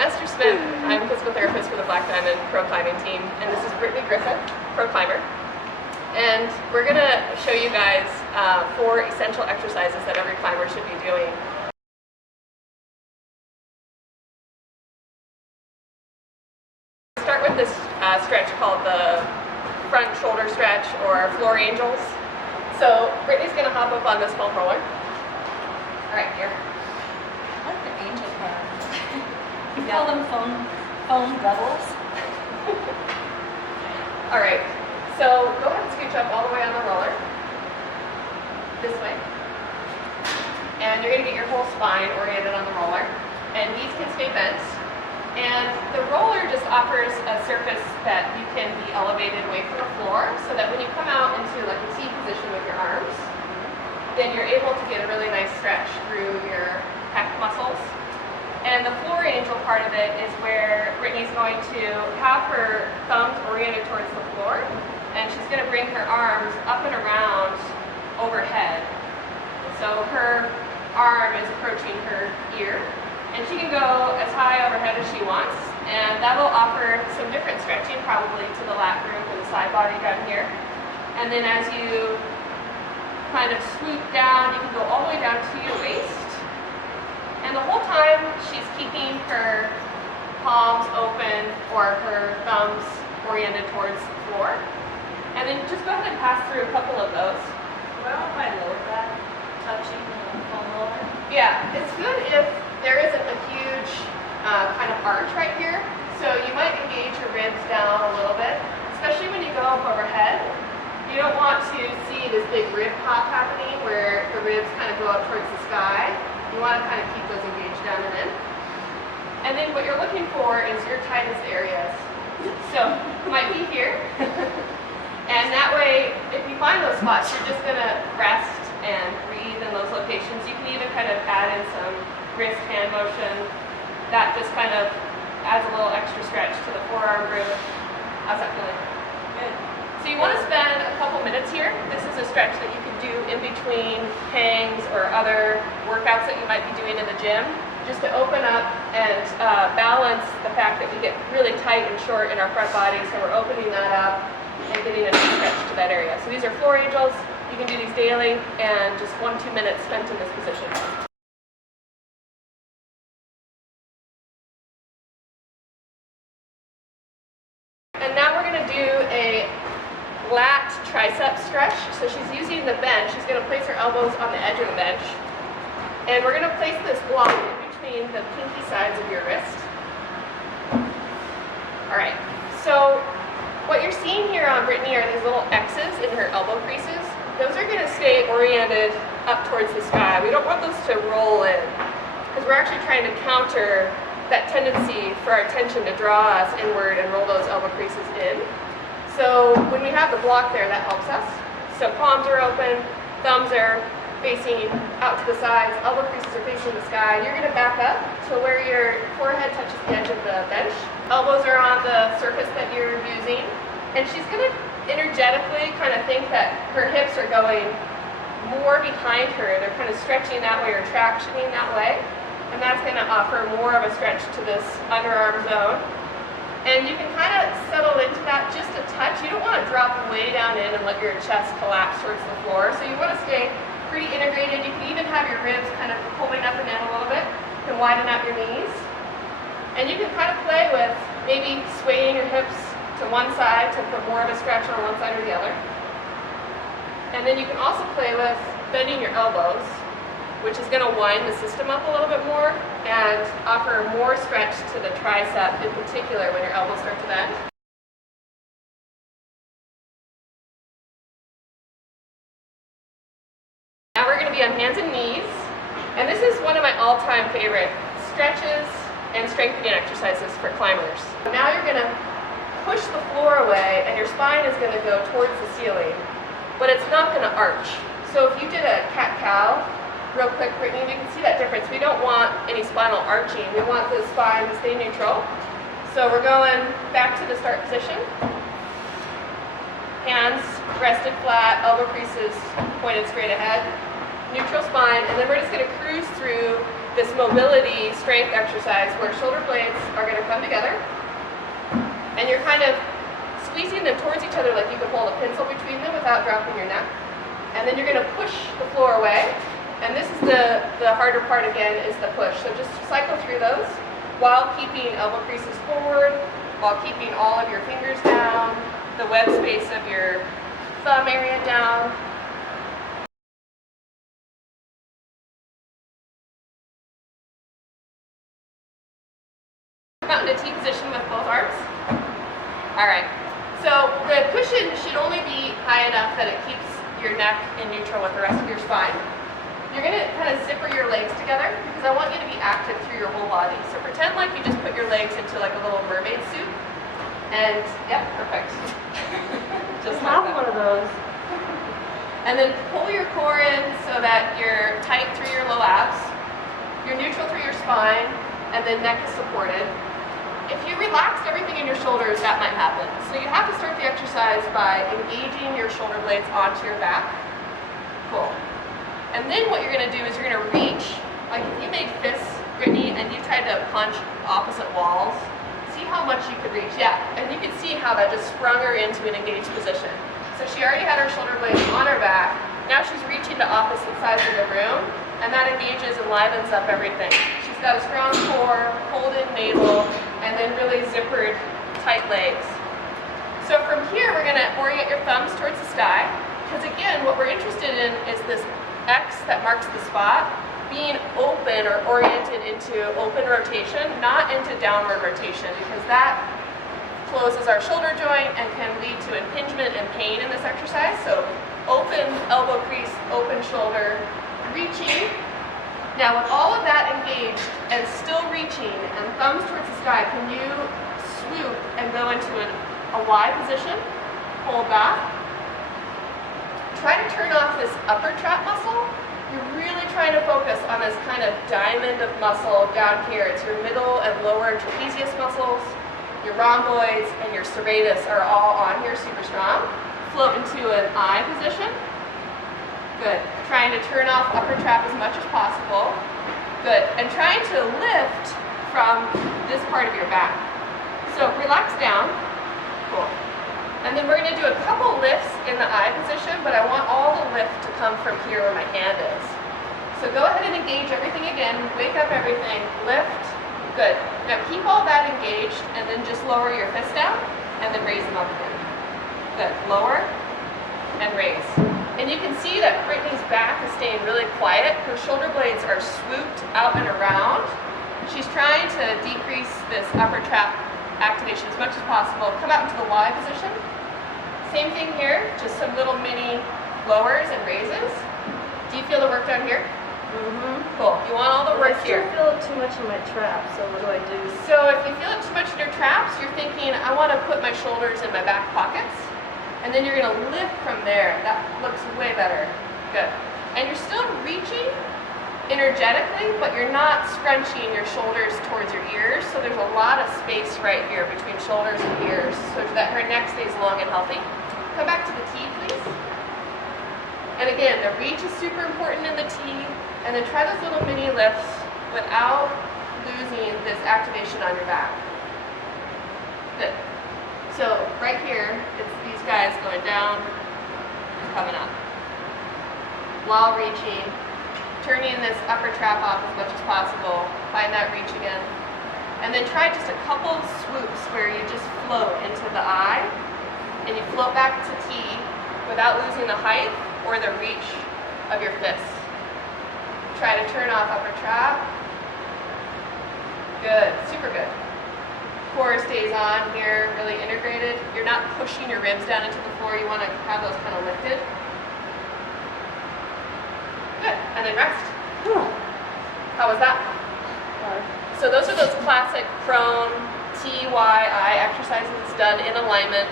Esther Smith. I'm a physical therapist for the Black Diamond Pro Climbing team, and this is Brittany Griffith, pro climber. And we're going to show you guys 4 essential exercises that every climber should be doing. Start with this stretch called the front shoulder stretch, or floor angels. So Brittany's going to hop up on this foam roller. All right, here. I like the angel part. You call them foam doubles? All right, so go ahead and scooch up all the way on the roller. This way. And you're going to get your whole spine oriented on the roller. And knees can stay bent. And the roller just offers a surface that you can be elevated away from the floor, so that when you come out into like a T position with your arms, then you're able to get a really nice stretch through your pec muscles. And the floor angel part of it is where Brittany's going to have her thumbs oriented towards the floor, and she's going to bring her arms up and around overhead. So her arm is approaching her ear, and she can go as high overhead as she wants, and that will offer some different stretching, probably to the lat group and the side body down here. And then as you kind of swoop down, you can go all the way down to your waist. And the whole time she's keeping her palms open or her thumbs oriented towards the floor. And then just go ahead and pass through a couple of those. What about my lower back touching the foam roller? Yeah, it's good if there isn't a huge kind of arch right here. So you might engage your ribs down a little bit, especially when you go up overhead. You don't want to see this big rib pop happening where the ribs kind of go up towards the sky. You want to kind of keep those engaged down and in. And then what you're looking for is your tightest areas. So it might be here. And that way, if you find those spots, you're just going to rest and breathe in those locations. You can even kind of add in some wrist hand motion. That just kind of adds a little extra stretch to the forearm group. How's that feeling? Good. So you want to spend a couple minutes here. This is a stretch that you can do in between hangs or other workouts that you might be doing in the gym, just to open up and balance the fact that we get really tight and short in our front body, so we're opening that up and getting a stretch to that area. So these are floor angels. You can do these daily, and just 1-2 minutes spent in this position. And now we're going to do a lat tricep stretch. So she's using the bench. She's going to place her elbows on the edge of the bench. And we're going to place this block in between the pinky sides of your wrist. All right. So what you're seeing here on Brittany are these little X's in her elbow creases. Those are going to stay oriented up towards the sky. We don't want those to roll in, because we're actually trying to counter that tendency for our attention to draw us inward and roll those elbow creases in. So when we have the block there, that helps us. So palms are open, thumbs are facing out to the sides, elbow creases are facing the sky. You're going to back up to where your forehead touches the edge of the bench. Elbows are on the surface that you're using. And she's going to energetically kind of think that her hips are going more behind her. They're kind of stretching that way or tractioning that way. And that's going to offer more of a stretch to this underarm zone. And you can kind of settle into that just a touch. You don't want to drop way down in and let your chest collapse towards the floor. So you want to stay pretty integrated. You can even have your ribs kind of pulling up and in a little bit. You can widen out your knees. And you can kind of play with maybe swaying your hips to one side to put more of a stretch on one side or the other. And then you can also play with bending your elbows, which is going to wind the system up a little bit more and offer more stretch to the tricep in particular when your elbows start to bend. Now we're going to be on hands and knees, and this is one of my all-time favorite stretches and strengthening exercises for climbers. Now you're going to push the floor away, and your spine is going to go towards the ceiling, but it's not going to arch. So if you did a cat-cow, real quick, Brittany, we can see that difference. We don't want any spinal arching. We want the spine to stay neutral. So we're going back to the start position. Hands rested flat, elbow creases pointed straight ahead. Neutral spine, and then we're just going to cruise through this mobility strength exercise where shoulder blades are going to come together and you're kind of squeezing them towards each other like you could hold a pencil between them without dropping your neck. And then you're going to push the floor away. And this is the harder part again, is the push. So just cycle through those while keeping elbow creases forward, while keeping all of your fingers down, the web space of your thumb area down. Come out into T position with both arms. All right. So the cushion should only be high enough that it keeps your neck in neutral with the rest of your spine. You're going to kind of zipper your legs together because I want you to be active through your whole body. So pretend like you just put your legs into like a little mermaid suit. And, yep, perfect. Just like that. One of those. And then pull your core in so that you're tight through your low abs. You're neutral through your spine, and then neck is supported. If you relaxed everything in your shoulders, that might happen. So you have to start the exercise by engaging your shoulder blades onto your back. Cool. And then what you're going to do is you're going to reach, like if you made fists, Brittany, and you tried to punch opposite walls, see how much you could reach. Yeah, and you can see how that just sprung her into an engaged position. So she already had her shoulder blades on her back. Now she's reaching to opposite sides of the room, and that engages and livens up everything. She's got a strong core, hold in navel, and then really zippered, tight legs. So from here, we're going to orient your thumbs towards the sky, because again, what we're interested in is this X that marks the spot being open or oriented into open rotation, not into downward rotation, because that closes our shoulder joint and can lead to impingement and pain in this exercise. So open elbow crease, open shoulder, reaching. Now with all of that engaged and still reaching and thumbs towards the sky, can you swoop and go into a Y position, hold back. Try to turn off this upper trap muscle. You're really trying to focus on this kind of diamond of muscle down here. It's your middle and lower trapezius muscles. Your rhomboids and your serratus are all on here, super strong. Float into an I position. Good. Trying to turn off upper trap as much as possible. Good. And trying to lift from this part of your back. So relax down. Cool. And then we're going to do a couple lifts in the I position, but I want all the lift to come from here where my hand is. So go ahead and engage everything again. Wake up everything. Lift. Good. Now keep all that engaged and then just lower your fist down and then raise them up again. Good. Lower and raise. And you can see that Brittany's back is staying really quiet. Her shoulder blades are swooped out and around. She's trying to decrease this upper trap activation as much as possible. Come out into the Y position. Same thing here, just some little mini lowers and raises. Do you feel the work down here? Mm-hmm. Cool. You want all the work here. I still feel it too much in my trap, so what do I do? So if you feel it too much in your traps, you're thinking, I want to put my shoulders in my back pockets. And then you're going to lift from there. That looks way better. Good. And you're still reaching energetically, but you're not scrunching your shoulders towards your ears, so there's a lot of space right here between shoulders and ears so that her neck stays long and healthy. Come back to the T, please. And again, the reach is super important in the T, and then try those little mini lifts without losing this activation on your back. Good. So right here, it's these guys going down and coming up while reaching. Turning this upper trap off as much as possible. Find that reach again. And then try just a couple swoops where you just float into the I and you float back to T without losing the height or the reach of your fists. Try to turn off upper trap. Good, super good. Core stays on here, really integrated. You're not pushing your ribs down into the floor. You want to have those kind of lifted. Good, and then rest. How was that? So those are those classic prone TYI exercises done in alignment.